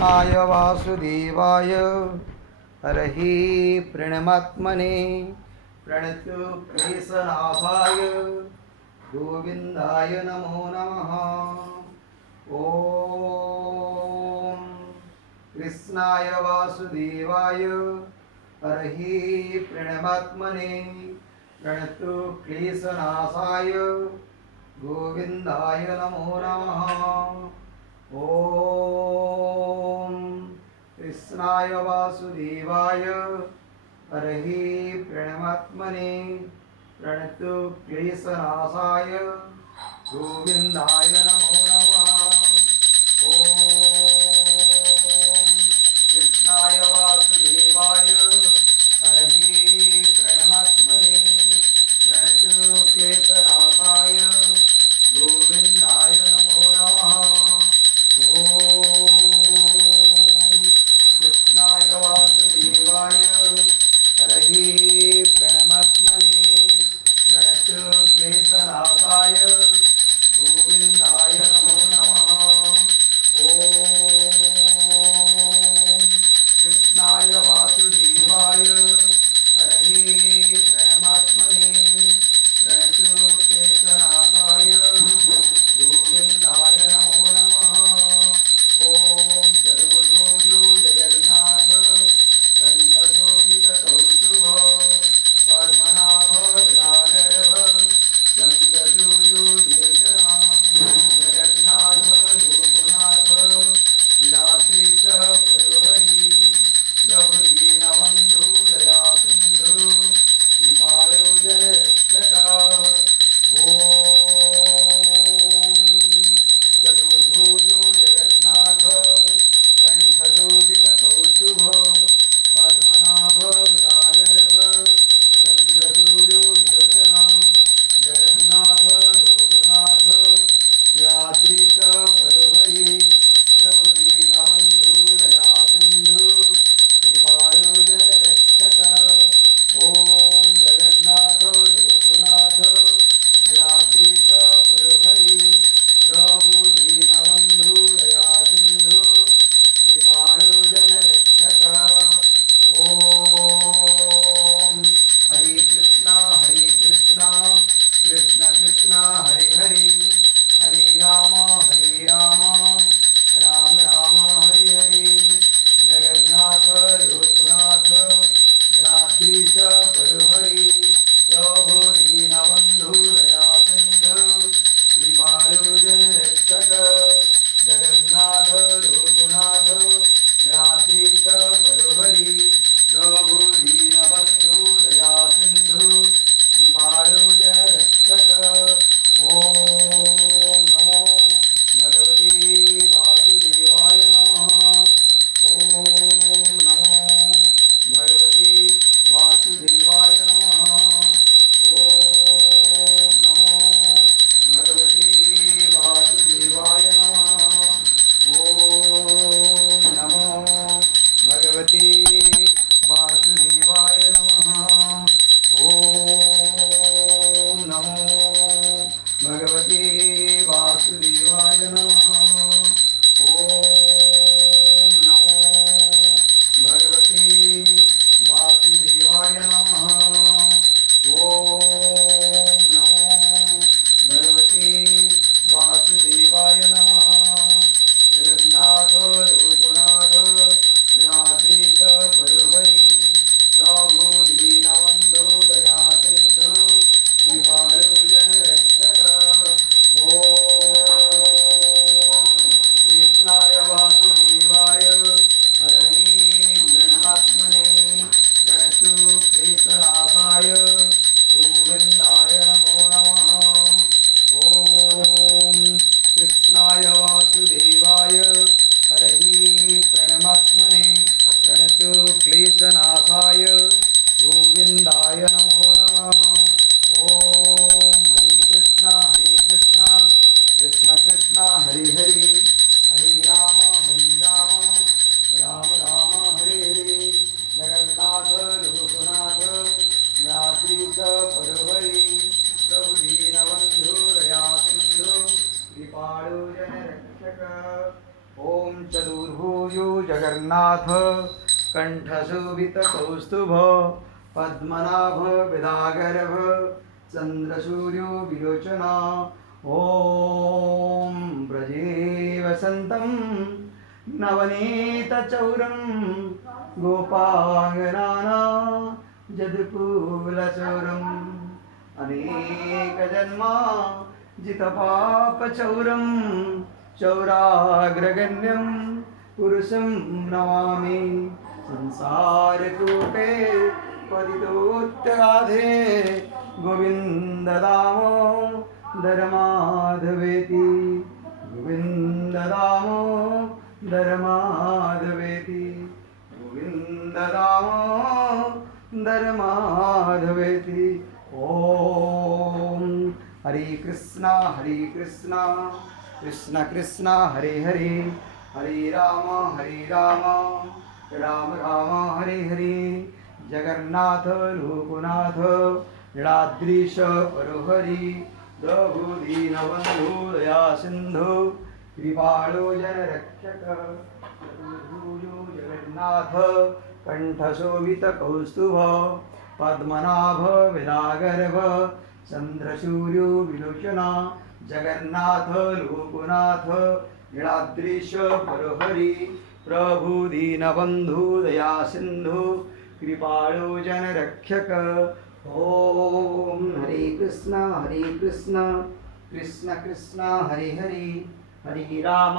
कृष्णाय वासुदेवाय हरहि प्रणमात्मने प्रणतु क्लेशनाशाय गोविन्दाय नमो नमः। ॐ कृष्णाय वासुदेवाय हरहि प्रणमात्मने प्रणतु क्लेशनाशाय गोविन्दाय नमो नमः। ॐ कृष्णाय वासुदेवाय हरहि प्रणमात्मने प्रणतु क्लेशनाशाय गोविन्दाय नमो नमः। ॐ कृष्णाय वासुदेवाय हरहि प्रणमात्मने प्रणतु क्लेशनाशाय गोविन्दाय नमो नमः। ॐ कृष्णाय वासुदेवाय हरहि प्रणमात्मने प्रणतु क्लेशनाशाय गोविन्दाय नमो नमः। ॐ कृष्णाय वासुदेवाय हरहि प्रणमात्मने प्रणतु क्लेशनाशाय गोविन्दाय नमो नमः। ॐ चतुर्भुजो जगन्नाथ कण्ठशोभितकौस्तुभ पद्मनाभ गदाधरः चन्द्रसूर्यो द्विलोचनः जगन्नाथ लोकनाथ लीलाधीश परोहरि प्रभुदीनबन्धु दयासिन्धु कृपालो जयरक्षक। ॐ चतुर्भुजो जगन्नाथ कण्ठशोभितकौस्तुभ पद्मनाभ गदाधरः चन्द्रसूर्यो द्विलोचनः जगन्नाथ लोकनाथ लीलाधीश परोहरि प्रभुदीनबन्धु दयासिन्धु कृपालो जयरक्षक। ॐ जगन्नाथ लोकनाथ लीलाधीश परोहरि प्रभुदीनबन्धु दयासिन्धु कृपालो जयरक्षक। ॐ हरे कृष्णा कृष्ण कृष्ण हरे हरे हरे राम राम राम हरे हरे। जगन्नाथ लोकनाथ लीलाधीश परोहरि प्रभु दीनबन्धु दयासिन्धु कृपालो जनरक्षक। जगन्नाथ लोकनाथ लीलाधीश परोहरि प्रभु दीनबन्धु दयासिन्धु कृपालो जनरक्षक। ॐ नमो भगवते वासुदेवाय नमः। ॐ नमो भगवते वासुदेवाय नमः। ॐ नमो भगवते वासुदेवाय नमः। ॐ नमो भगवते वासुदेवाय नमः। ॐ नमो भगवते वासुदेवाय नमः। ॐ नमो भगवते वासुदेवाय नमः। ॐ नमो भगवते वासुदेवाय नमः। जगन्नाथ लोकनाथ लीलाधीश परोहरि प्रभु दीनबन्धु दयासिन्धु कृपालो जनरक्षक। ॐ कृष्णाय वासुदेवाय हरहि प्रणमात्मने प्रणतु क्लेशनाशाय गोविन्दाय नमो नमः। ॐ कृष्णाय वासुदेवाय हरहि प्रणमात्मने प्रणतु क्लेशनाशाय गोविन्दाय नमो नमः। ॐ हरे कृष्णा कृष्ण कृष्ण हरे हरे हरे राम राम राम हरे हरे। जगन्नाथ लोकनाथ लीलाधीश परोहरि प्रभु दीनबन्धु दयासिन्धु कृपालो जनरक्षक। ॐ ॐ चतुर्भुजो जगन्नाथ कण्ठशोभितकौस्तुभ पद्मनाभ विदागर्भ चन्द्रसूर्यो विलोचना ॐ व्रजे वसन्तं नवनीतचौरं गोपाङ्गनाना जदकुलचौरम् अनेकजन्मा जितपापचौरं चौराग्रगण्यं पुरुषं नमामि संसारकूटे पतितोत्तराधे गोविन्ददामोदरमाधवेति गोविन्ददामोदरमाधवेति गोविन्ददामोदरमाधवेति ॐ हरे कृष्णा कृष्ण कृष्ण हरे हरे हरे राम राम राम हरे हरे जगन्नाथ लोकनाथ नीलाद्रीश परोहरि प्रभु दीनबन्धु दया सिन्धु कृपालो जनरक्षक चतुर्भुजो जगन्नाथ कण्ठशोभितकौस्तुभ पद्मनाभ विदागर्भ चन्द्रसूर्यो विलोचना जगन्नाथ लोकनाथ नीलाद्रीश परोहरि प्रभु दीनबन्धु दया सिन्धु कृपालो जनरक्षक ॐ हरे कृष्ण कृष्ण कृष्ण हरे हरे हरे राम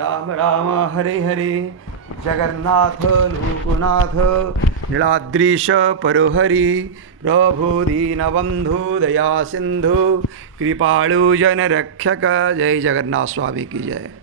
राम राम हरे हरे जगन्नाथ लोकनाथ नीलाद्रीश परोहरि प्रभु दीनबन्धु दया सिन्धु कृपालु जनरक्षक। जय जगन्नाथ स्वामी की जय।